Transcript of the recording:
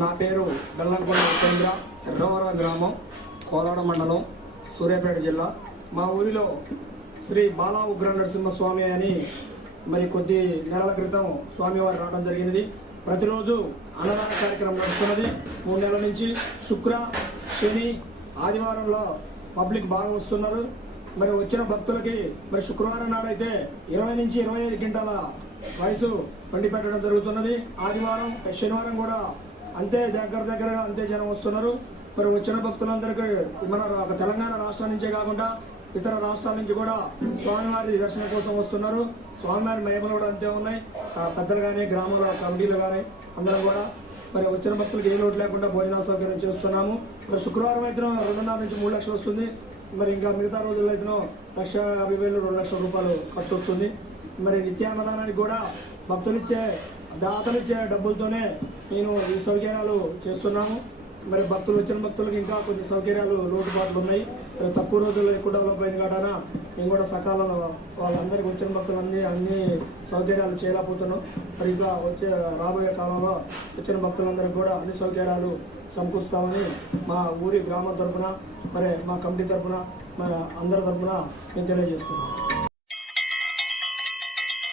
నా పేరు బెల్లంకొండ ఉపేంద్ర ఎర్రవరం గ్రామం కోలాడ మండలం సూర్యాపేట జిల్లా. మా ఊరిలో శ్రీ బాలా ఉగ్ర నరసింహస్వామి అని మరి కొద్ది నెలల క్రితం స్వామివారు రావడం జరిగినది ప్రతిరోజు అన్నదాన కార్యక్రమం నడుస్తున్నది. మూడు నెలల నుంచి శుక్ర శని ఆదివారంలో పబ్లిక్ బాగా వస్తున్నారు. మరి వచ్చిన భక్తులకి మరి శుక్రవారం నాడైతే ఇరవై నుంచి ఇరవై ఐదు గంటల వయసు వండి పెట్టడం జరుగుతున్నది. ఆదివారం శనివారం కూడా అంతే దగ్గర దగ్గరగా అంతే జనం వస్తున్నారు. మరి వచ్చిన భక్తులందరికీ మన తెలంగాణ రాష్ట్రం నుంచే కాకుండా ఇతర రాష్ట్రాల నుంచి కూడా స్వామివారి దర్శనం కోసం వస్తున్నారు. స్వామివారి మహిమలు కూడా అంతే ఉన్నాయి. ఆ పెద్దలు కానీ గ్రామంలో కమిటీలు కానీ అందరూ కూడా మరి వచ్చిన భక్తులకు ఏ లోటు లేకుండా భోజనాల సౌకర్యం చేస్తున్నాము. మరి శుక్రవారం అయితే రెండున్నర నుంచి మూడు లక్షలు వస్తుంది. మరి ఇంకా మిగతా రోజుల్లో అయితే లక్ష యాభై వేలు రెండు లక్షల రూపాయలు ఖర్చు వస్తుంది. మరి నిత్యాన్నదానానికి కూడా భక్తులు ఇచ్చే దాతలు ఇచ్చే డబ్బులతోనే నేను ఈ సౌకర్యాలు చేస్తున్నాము. మరి భక్తులు వచ్చిన భక్తులకు ఇంకా కొన్ని సౌకర్యాలు లోటుపాట్లు ఉన్నాయి. తక్కువ రోజుల్లో ఎక్కువ డెవలప్ అయింది కాడన మేము కూడా సకాలంలో వాళ్ళందరికీ వచ్చిన భక్తులన్నీ అన్ని సౌకర్యాలు చేయలేకపోతున్నాం. మరి ఇంకా వచ్చే రాబోయే కాలంలో వచ్చిన భక్తులందరికీ కూడా అన్ని సౌకర్యాలు సమకూరుస్తామని మా ఊరి గ్రామం తరఫున మరి మా కమిటీ తరఫున మరి అందరి తరఫున మేము తెలియజేస్తున్నాం.